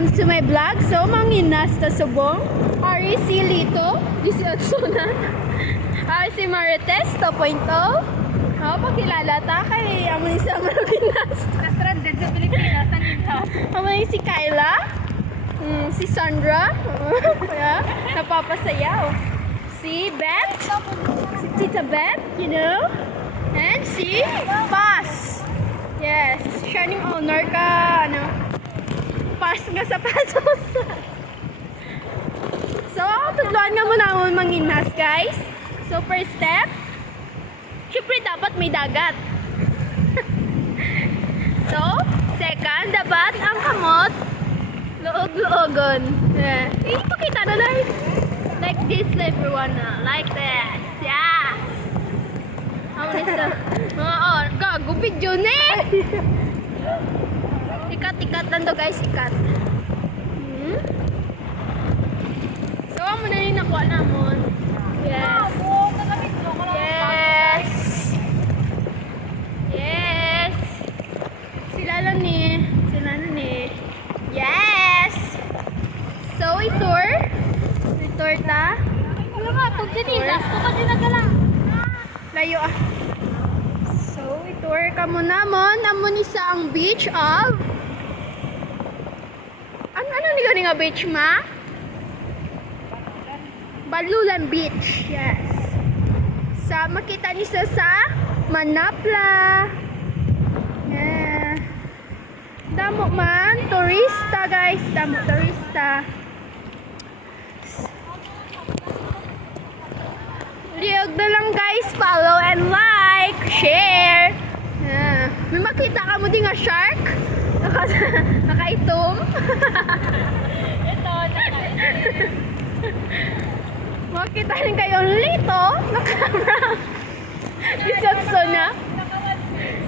welcome to my vlog. So, manginas ta subong. Ari si Lito, di si Atsuna. Ari si Marites 2.0. Pakilala ta kay amon sa manginas. Stranded sa Pilipinas, nanginas. Amon si Kyla. Si Sandra. Napapasaya. Si Beth. Si Tita Beth, you know. And si Paz. Yes, shining owner ka, Paz nga sapatos. So, tutluan nga muna ako manginas, guys. So, first step, syempre dapat may dagat. So, second, dapat ang kamot, luog-luogon. Ipakita na lang. Like this, everyone. Like this. Yes. Gago video na eh. Ikat lang to guys, ikat. So, amo na rin nakuha namon. Yes. Yes. Yes. Sila lang ni. Yes. So, itur ta. Wala nga, itong sinilas ko kasi nagala. Layo ah. So, tour ka muna amon isa ang beach of ano ni nga beach ma? Balulan Beach. Yes. Makita ni sa Manapla. Yeah. Damo man turista guys, damo turista. Liog na lang guys, follow and like, share. May makita ka mo din nga shark? Nakaitom. Ito, Makita rin kayo lito na camera. Isotso na.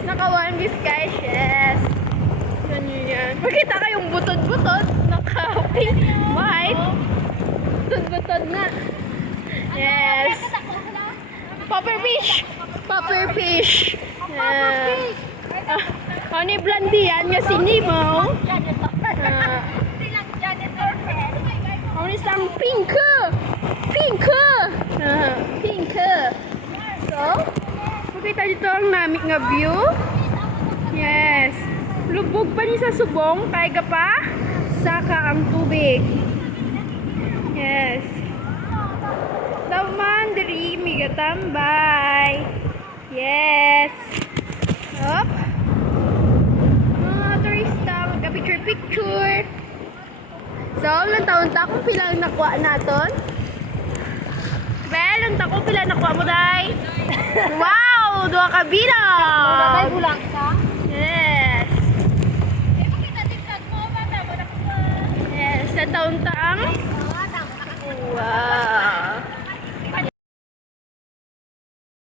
Naka one piece guys, yes. Yan. Makita kayong butod-butod. Naka-pink, white. Butod-butod na. Yes. Popper fish. Ano yung blandian nga si Nemo? Ano isang pink. So, makita dito ang namik nga view. Yes. Lubog pa ni sa subong, kaya pa saka ang tubig. Yes. Taman diri miga tambay. Yes. Hop. Mga turista, magka-picture. So, ilang taon ta kung pila nakuha naton? Well, ilang taon kung pila nakuha mo, day? Wow! 2 ka bilang! May bulang ka? Yes. Yes, sa taon ta ang? Wow!